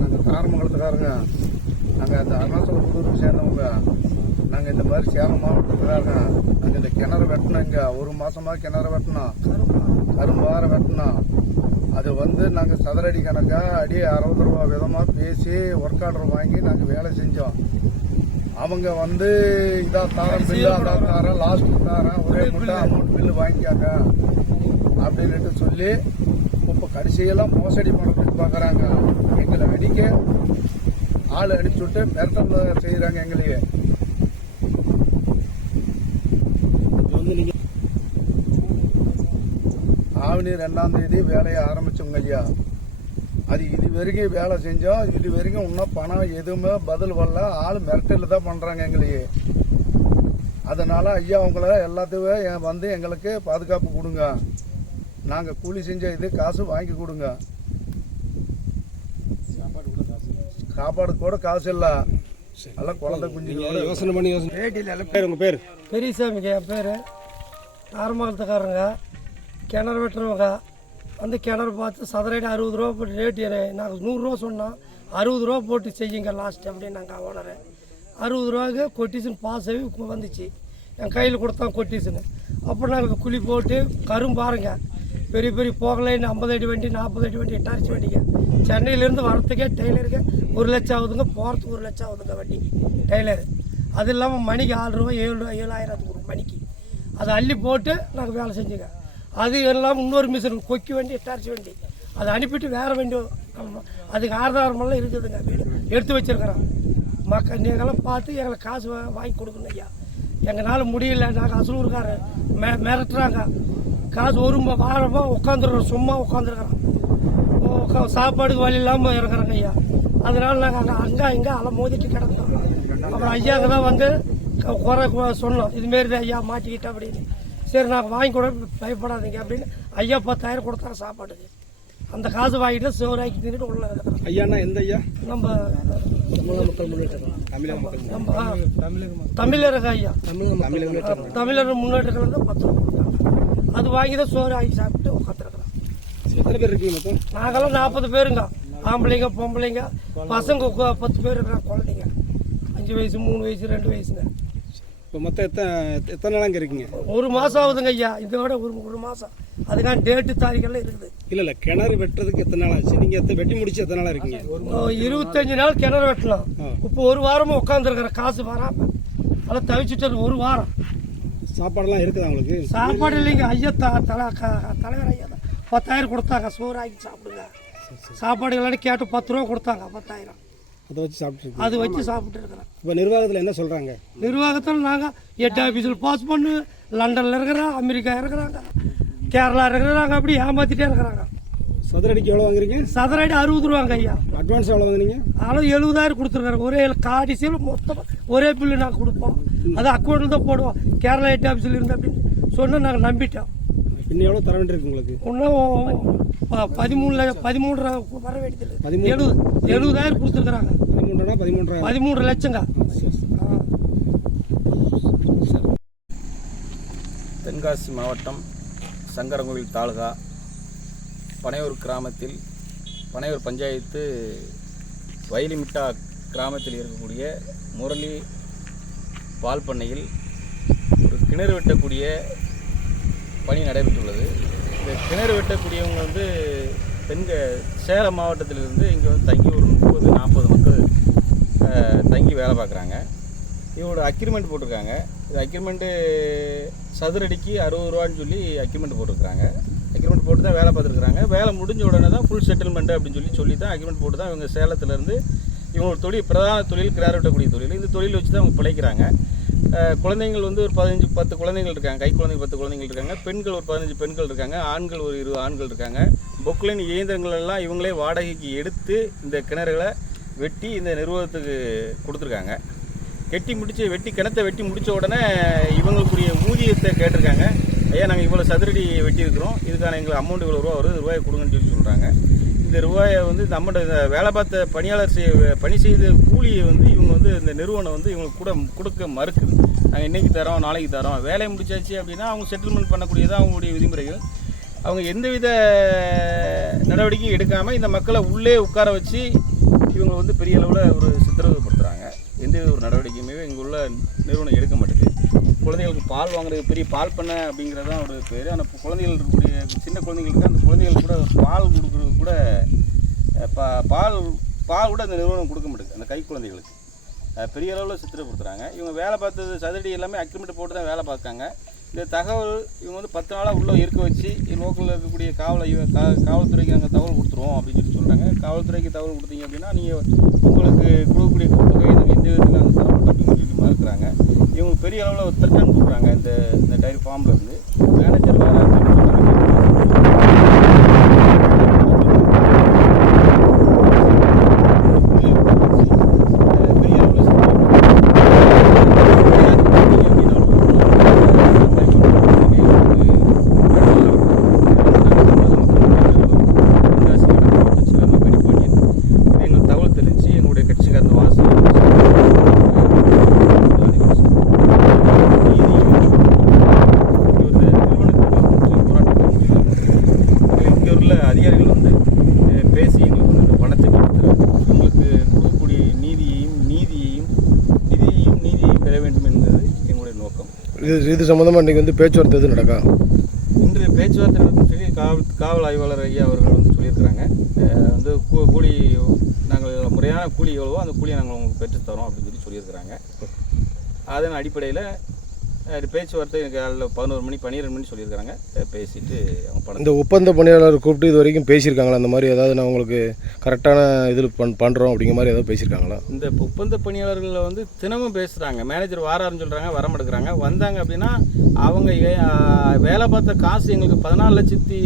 நாங்கள் தாரமங்கலத்துக்காரங்க நாங்கள் அந்த அருணாச்சல சேர்ந்தவங்க. நாங்கள் இந்த மாதிரி சேலம் மாவட்டத்துக்காரங்க. நாங்கள் இந்த கிணறு வெட்டினோம் இங்கே ஒரு மாதமாக கிணறு வெட்டினோம். கரும்பாறை வெட்டினோம். அது வந்து நாங்கள் சதுரடி கணக்காக அடி அறுபது ரூபா விதமாக பேசி ஒர்க் ஆர்டர் வாங்கி நாங்கள் வேலை செஞ்சோம். அவங்க வந்து இதாக தாரம் பில்லு அதாக தாரம் லாஸ்ட்டு தாரம் ஒரே முட்டை அமௌண்ட் பில்லு வாங்கிக்காங்க அப்படின்ட்டு சொல்லி கடைசியெல்லாம் மோசடி பண்ணுறதுக்கு பார்க்குறாங்க. எங்களை அடிக்க ஆள் அடிச்சு விட்டு மிரட்டல் செய்கிறாங்க எங்களையே. ஆவணி ரெண்டாம் தேதி வேலையை ஆரம்பிச்சோங்க ஐயா. அது இது வரைக்கும் வேலை செஞ்சோம் இது வரைக்கும் இன்னும் பணம் எதுவுமே பதில் வரல. ஆள் மிரட்டல் தான் பண்ணுறாங்க எங்களையே. அதனால ஐயா உங்களை எல்லாத்தையும் வந்து எங்களுக்கு பாதுகாப்பு கொடுங்க. நாங்க கூலி செஞ்ச இது காசு வாங்கி கொடுங்க. சாப்பாடு கூட காசு இல்ல. எல்லாம் குழந்தை குஞ்சுங்களோட யோசனை பண்ணி யோசனை ரேட்டில் பேர் உங்கள் பேர்? பெரியசாமிங்க என் பேர். தாரமங்கலத்துக்காரங்க கிணறு வெட்டுறவங்க. வந்து கிணறு பார்த்து சதுரடி அறுபது ரூபா போட்டு ரேட்டு நாங்கள் நூறுரூவா சொன்னோம் அறுபது ரூபா போட்டு செய்யுங்க லாஸ்ட் அப்படின்னு நாங்கள் ஓனரு அறுபது ரூபாய்க்கு கொட்டிஷன் பாஸ் ஆகி வந்துச்சு. என் கையில் கொடுத்தான் கொட்டிஷனு அப்புறம் நாங்கள் குழி போட்டு கரும் பாருங்க. பெரிய பெரிய போகலைன்னு ஐம்பது அடி வண்டி நாற்பது அடி வண்டி எட்டாரிச்சு வண்டிங்க. சென்னையிலேருந்து வரத்துக்கே டெய்லருக்கு ஒரு லட்சம் ஆகுதுங்க போகிறதுக்கு ஒரு லட்சம் ஆகுதுங்க வண்டி டெய்லர். அது இல்லாமல் மணிக்கு ஆறு ரூபா ஏழு ரூபா ஏழாயிரத்துக்கு ஒரு மணிக்கு. அதை அள்ளி போட்டு நாங்கள் வேலை செஞ்சுங்க. அது இல்லாமல் இன்னொரு மிஷின் கொக்கி வண்டி எட்டாரிச்சு வண்டி. அதை அனுப்பிட்டு வேறு வண்டி அதுக்கு ஆதாரமெல்லாம் இருக்குதுங்க வீடு. எடுத்து வச்சிருக்கிறோம். மக்கள் நீங்களாம் பார்த்து எங்களுக்கு காசு வாங்கி கொடுக்கணும் ஐயா. எங்களால் முடியல நாங்கள் அசலூர்காரர் மெ மிரட்டுறாங்க. காசு ஒரு வாரமா உட்காந்துருக்கோம் சும்மா உட்காந்துருக்குறோம் சாப்பாடுக்கு வழி இல்லாமல் இருக்கிறோங்க ஐயா. அதனால நாங்கள் அங்கே அங்கே இங்கே அலை மோதிட்டு கிடந்தோம் அப்புறம் ஐயாங்க தான் வந்து க- குறை சொன்னோம். இதுமாரி தான் ஐயா மாட்டிக்கிட்டேன் அப்படின்னு. சரி நாங்கள் வாங்கி கூட பயப்படாதீங்க அப்படின்னு ஐயா பத்தாயிரம் கொடுத்தாங்க சாப்பாட்டுக்கு. அந்த காசு வாங்கிட்டு சோறாக்கி தின்னுட்டு உள்ள ஐயாண்ணா எந்த ஐயா? நம்ம தமிழக மக்கள் தமிழருக்கு ஐயா தமிழக தமிழர் முன்னேற்றங்கள் வந்து பத்து அது வாங்கி தான் சோறு ஆக்கி சாப்பிட்டு உட்காந்துருக்குறோம் எத்தனை பேர் இருக்கீங்க மொத்தம்? நாங்கெல்லாம் நாற்பது பேருங்க. ஆம்பளைங்க பொம்பளைங்க பசங்க பத்து பேர் இருக்கிறாங்க குழந்தைங்க. அஞ்சு வயசு மூணு வயசு ரெண்டு வயசுங்க. இப்போ மொத்தம் எத்தனை எத்தனை நாளாக இங்கே இருக்கீங்க? ஒரு மாசம் ஆகுதுங்க ஐயா. இதோட ஒரு ஒரு மாசம். அதுக்கான டேட்டு தாரிகள்லாம் இருக்குது. இல்லை இல்லை கிணறு வெட்டுறதுக்கு எத்தனை நாள் ஆச்சு? நீங்கள் எத்தனை வெட்டி முடிச்சு எத்தனை நாளாக இருக்கீங்க? இருபத்தஞ்சு நாள் கிணறு வெட்டலாம். இப்போ ஒரு வாரமா உட்காந்துருக்கிறேன். காசு வராம. அதெல்லாம் தவிச்சுட்டு ஒரு வாரம். சாப்பாடெல்லாம் இருக்குதா உங்களுக்கு? சாப்பாடு இல்லைங்க ஐயா த தலை தலைவர் ஐயா தான். பத்தாயிரம் கொடுத்தாங்க சோறு ஆக்கி சாப்பிடுங்க. சாப்பாடு இல்லைன்னு கேட்டு பத்து ரூபா கொடுத்தாங்க பத்தாயிரம். அதை வச்சு சாப்பிட்டு அது வச்சு சாப்பிட்டு இருக்கிறேன் இப்போ நிர்வாகத்தில் என்ன சொல்கிறாங்க நிர்வாகத்தில் நாங்கள் எட்டு ஆஃபீஸில் பாஸ் பண்ணு லண்டனில் இருக்கிறோம் அமெரிக்கா இருக்கிறாங்க கேரளா இருக்கிறாங்க அப்படி ஏமாத்திட்டே இருக்கிறாங்க. சதுரடிக்கு எவ்வளோ வாங்குறீங்க? சதுரடி அறுபது ரூபாங்க ஐயா. அட்வான்ஸ் எவ்வளோ வாங்குனீங்க? ஆனால் எழுபதாயிரம் கொடுத்துருக்காரு ஒரே காடிசியில் மொத்தம் ஒரே பில்லு நாங்கள் கொடுப்போம். அது அக்கௌண்ட்டில் தான் போடுவோம். கேரளா எட்டு ஆஃபீஸில் இருந்து அப்படின்னு சொன்னால் நாங்கள் நம்பிட்டோம். இன்னும் எவ்வளோ தர வேண்டியிருக்கு உங்களுக்கு? இன்னும் ப- பதிமூணு ரூபா வர வேண்டியது பதிமூணு. எழுபது எழுபதாயிரம் கொடுத்துருக்குறாங்க. பதிமூன்றுனா பதிமூன்றாயிரம் பதிமூன்று லட்சங்க. தென்காசி மாவட்டம் சங்கரங்கோவில் தாலுகா பனையூர் கிராமத்தில் பனையூர் பஞ்சாயத்து வயலிமிட்டா கிராமத்தில் இருக்கக்கூடிய முரளி பால் பண்ணையில் ஒரு கிணறு வெட்டக்கூடிய பணி நடைபெற்றுள்ளது. இந்த கிணறு வெட்டக்கூடியவங்க வந்து தென்க சேலம் மாவட்டத்திலிருந்து இங்கே வந்து தங்கி ஒரு முப்பது நாற்பது மக்கள் தங்கி வேலை பார்க்குறாங்க. இவங்களோட அக்ரிமெண்ட் போட்டிருக்காங்க. இது அக்ரிமெண்ட்டு சதுரடிக்கு அறுபது ரூபான்னு சொல்லி அக்ரிமெண்ட் போட்டிருக்கிறாங்க. அக்ரிமெண்ட் போட்டு தான் வேலை பார்த்துருக்குறாங்க. வேலை முடிஞ்ச உடனே தான் ஃபுல் செட்டில்மெண்ட் அப்படின்னு சொல்லி சொல்லி தான் அக்ரிமெண்ட் போட்டு தான் இவங்க சேலத்துலேருந்து இவங்களோட தொழில் பிரதான தொழில் கிரார் வெட்டக்கூடிய தொழில். இந்த தொழில் வச்சு தான் அவங்க பிழைக்கிறாங்க. குழந்தைங்கள் வந்து ஒரு பதினஞ்சு பத்து குழந்தைகள் இருக்காங்க. கை குழந்தைங்க பத்து குழந்தைகள் இருக்காங்க. பெண்கள் ஒரு பதினஞ்சு பெண்கள் இருக்காங்க. ஆண்கள் ஒரு இருபது ஆண்கள் இருக்காங்க. பொக்லைன் இயந்திரங்கள் எல்லாம் இவங்களே வாடகைக்கு எடுத்து இந்த கிணறுகளை வெட்டி இந்த நிறுவனத்துக்கு கொடுத்துருக்காங்க. வெட்டி முடிச்சு வெட்டி கிணத்தை வெட்டி முடித்த உடனே இவங்களுக்குரிய ஊதியத்தை கேட்டிருக்காங்க. ஐயா நாங்கள் இவ்வளோ சதுரடி வெட்டியிருக்கிறோம். இதுக்கான எங்களுக்கு அமௌண்ட் இவ்வளோ ரூபா வருது. ரூபாய் கொடுங்கன்னு சொல்லி சொல்கிறாங்க இந்த ரூபாயை வந்து நம்மகிட்ட இந்த வேலை பார்த்த பணியாளர் செய்ய பணி செய்த கூலியை வந்து இவங்க வந்து இந்த நிறுவனம் வந்து இவங்களுக்கு கூட கொடுக்க மறுக்குது. நாங்கள் இன்னைக்கு தரோம் நாளைக்கு தரோம். வேலையை முடிச்சாச்சு அப்படின்னா அவங்க செட்டில்மெண்ட் பண்ணக்கூடியதான் அவங்களுடைய விதிமுறைகள். அவங்க எந்தவித நடவடிக்கையும் எடுக்காமல் இந்த மக்களை உள்ளே உட்கார வச்சு இவங்க வந்து பெரிய அளவில் ஒரு சித்திரவதை எந்த ஒரு நடவடிக்கையுமே இங்குள்ள நிறுவனம் எடுக்க மாட்டேங்குது. குழந்தைகளுக்கு பால் வாங்குறது பெரிய பால் பண்ணை அப்படிங்கிறது தான் ஒரு பேர். ஆனால் இப்போ குழந்தைகள் இருக்கக்கூடிய சின்ன குழந்தைங்களுக்கு அந்த குழந்தைகள் கூட பால் கொடுக்குறது கூட பா பால் பால் கூட அந்த நிறுவனம் கொடுக்க மாட்டேங்குது. அந்த கை குழந்தைகளுக்கு. பெரிய அளவில் சித்திரப்படுத்துகிறாங்க இவங்க வேலை பார்த்தது சதுரடி எல்லாமே அக்ரிமெண்ட் போட்டு தான் வேலை பார்க்காங்க இந்த தகவல் இவங்க வந்து பத்து நாளாக உள்ளே இருக்க வச்சு லோக்கலில் இருக்கக்கூடிய காவலை கா காவல்துறைக்கு நாங்கள் தகவல் கொடுத்துருவோம் அப்படின்னு சொல்லி சொல்கிறாங்க காவல்துறைக்கு தகவல் கொடுத்தீங்க அப்படின்னா நீங்கள் உங்களுக்கு கொடுக்கக்கூடிய தொகை எந்த விதத்தில் நாங்கள் தரமாட்டோம் அப்படின்னு மறுக்கிறாங்க. இவங்க பெரிய அளவில் ஒரு திட்டம் கொடுக்குறாங்க இந்த இந்த டைரி ஃபார்மில் இருந்து. மேனேஜர் வேறு பெரிய எங்களுக்கு தகவல் தெரிஞ்சு எங்களுடைய கட்சிக்காரந்த வாசி இங்கே உள்ள அதிகாரிகள் வந்து அஹ், பேசி எங்களுக்கு வந்து அந்த பணத்தை கொடுத்துறாங்க உங்களுக்கு கொடுக்கக்கூடிய நீதியையும் நீதியையும் நிதியையும் நீதியையும் பெற வேண்டும் என்பது எங்களுடைய நோக்கம் இது இது சம்மந்தமாக இன்றைக்கி வந்து பேச்சுவார்த்தை எதுவும் நடக்கா? இன்று பேச்சுவார்த்தை நடக்கும் சொல்லி காவல் காவல் ஆய்வாளர் ஐயா அவர்கள் வந்து சொல்லியிருக்கிறாங்க. வந்து கூ- கூலி நாங்கள் முறையான கூலி எவ்வளவோ அந்த கூலியை நாங்கள் உங்களுக்கு பெற்றுத்தரோம் அப்படின்னு சொல்லி சொல்லியிருக்கிறாங்க. அதன் அடிப்படையில் பேச்சுவார்த்தை எனக்கு காலைல பதினோரு மணி பன்னிரெண்டு மணி சொல்லியிருக்கிறாங்க. அஹ், பேசிட்டு அவங்க பணம் இந்த ஒப்பந்த பணியாளர் கூப்பிட்டு இது வரைக்கும் பேசியிருக்காங்களா? அந்த மாதிரி ஏதாவது நான் உங்களுக்கு கரெக்டான இதில் பண் பண்ணுறோம் அப்படிங்கிற மாதிரி ஏதாவது பேசியிருக்காங்களா? இந்த ஒப்பந்த பணியாளர்களில் வந்து தினமும் பேசுகிறாங்க மேனேஜர் வாராருன்னு சொல்கிறாங்க வர மாட்டேங்கிறாங்க வந்தாங்க அப்படின்னா அவங்க வேலை பார்த்த காசு எங்களுக்கு பதினாலு லட்சத்தி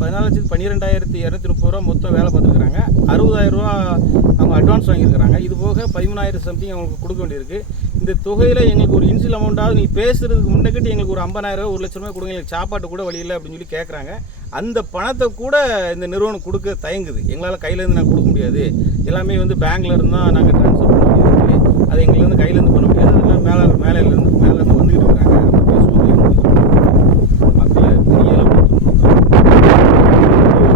பதினாலு லட்சத்தி பன்னிரெண்டாயிரத்தி இரநூத்தி முப்பது ரூபா மொத்தம் வேலை பார்த்துருக்குறாங்க. அறுபதாயிரம் ரூபா அவங்க அட்வான்ஸ் வாங்கியிருக்கிறாங்க. இது போக பதிமூணாயிரம் சம்திங் அவங்களுக்கு கொடுக்க வேண்டியிருக்கு. இந்த தொகையில் எங்களுக்கு ஒரு இன்சியல் அமௌண்ட்டாவது நீ பேசுறதுக்கு முன்னக்கிட்டு எங்களுக்கு ஒரு ஐம்பதாயிரம் ரூபா ஒரு லட்ச ரூபாய் கொடுங்க. எங்களுக்கு சாப்பாட்டு கூட வழி இல்லை அப்படின்னு சொல்லி கேட்குறாங்க அந்த பணத்தை கூட இந்த நிறுவனம் கொடுக்க தயங்குது. எங்களால் கையிலேருந்து நாங்கள் கொடுக்க முடியாது. எல்லாமே வந்து பேங்க்ல இருந்தால் நாங்கள் ட்ரான்ஸ்ஃபர் பண்ண முடியாது அது எங்கள்லேருந்து கையிலேருந்து பண்ண முடியாது. அதெல்லாம் மேலே மேலேருந்து மேலேருந்து வந்துக்கிட்டு இருக்கிறாங்க அவங்க பேசுவாங்க இவங்க மக்களை பெரிய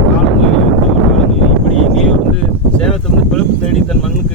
காலங்களில் இந்த ஒரு காலங்களில் இப்படி எங்கேயோ வந்து சேலத்தை வந்து பிழப்பு தேடி தன் மண்ணுக்கு